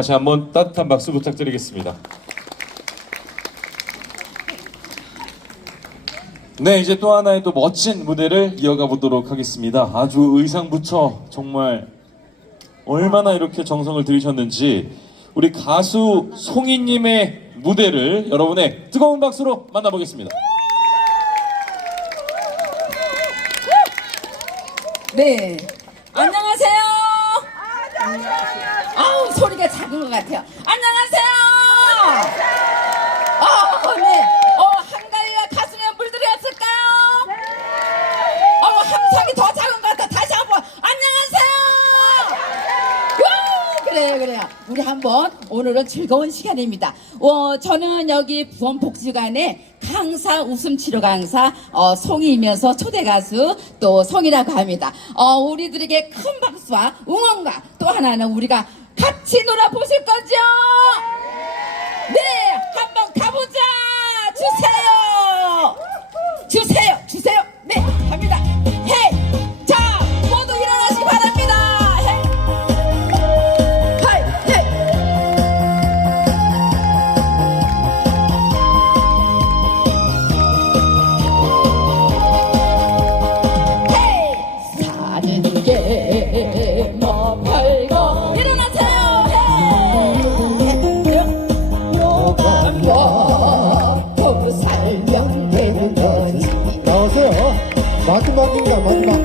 다시 한번 따뜻한 박수 부탁드리겠습니다. 네, 이제 또 하나의 또 멋진 무대를 이어가 보도록 하겠습니다. 아주 의상부터 정말 얼마나 이렇게 정성을 들이셨는지 우리 가수 송이님의 무대를 여러분의 뜨거운 박수로 만나보겠습니다. 네. 안녕하세요. 것 같아요. 안녕하세요. 어, 네. 어, 한가위가 가슴에 물들였을까요? 어, 함성이 더 작은 것 같아. 다시 한번 안녕하세요. 우! 그래요, 그래요. 우리 한번 오늘은 즐거운 시간입니다. 어, 저는 여기 부원복지관에 강사 웃음 치료 강사 어, 송이면서 초대 가수 또 송이라고 합니다. 어, 우리들에게 큰 박수와 응원과 또 하나는 우리가 같이 놀아 보실 거죠? 네, 한번 가보자. 주세요. 주세요, 주세요. 마지막입니다, 마지막.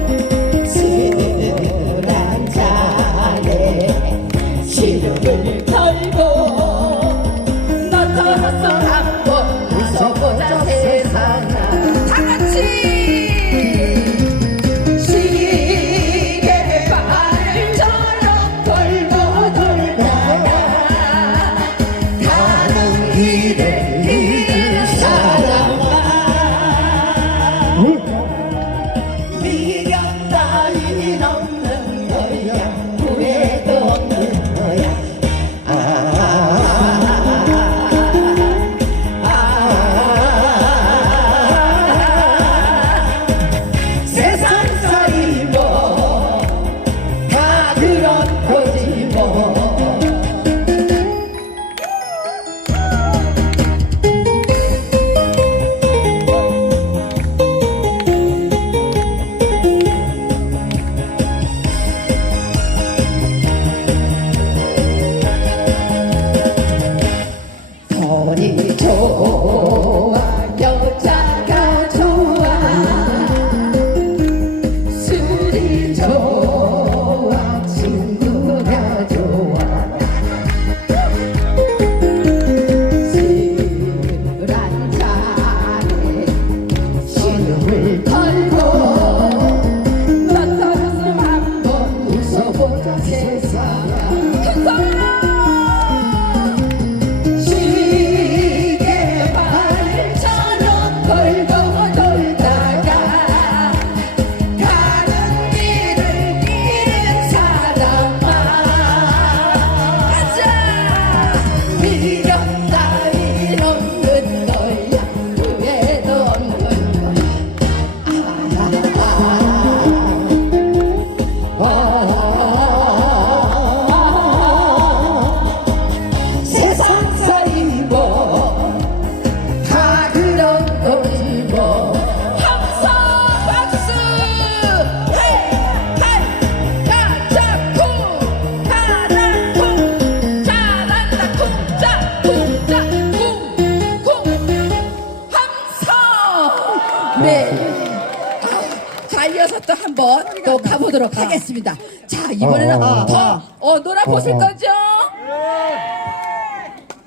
자, 이어서 또 한번 또 가보도록 하겠습니다. 자, 이번에는 어, 어, 더 어, 놀아보실 어, 어. 거죠?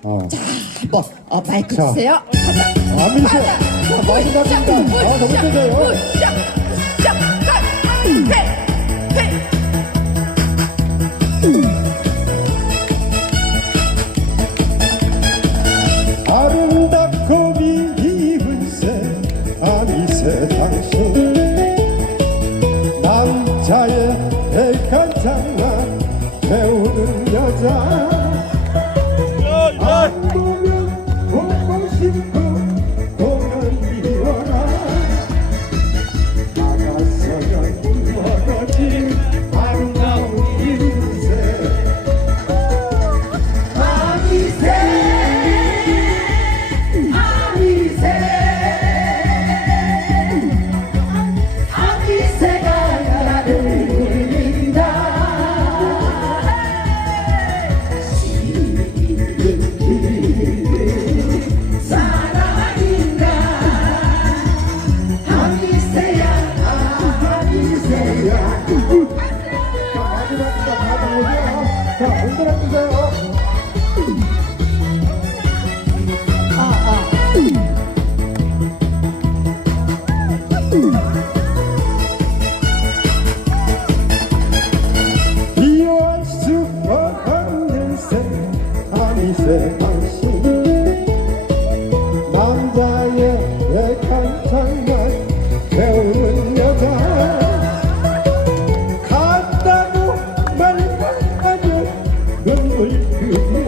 어. 자, 한번 어, 마이크 자. 주세요. 가자. 안 밀리세요. 가자. 자, 마지막입니다. 으쌰, 아, 너무 세져요. 으쌰, 으쌰, 가. 헤이, 아미새 당신. 남자의 약한 장난 배우는 여자. 간다고 말만 하면 눈물 떠나려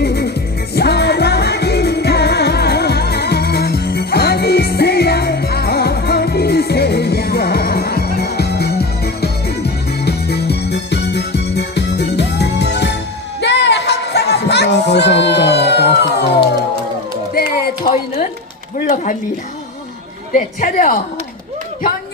아, 감사합니다. 고맙습니다. 네, 저희는 물러갑니다. 네, 차렷. 경례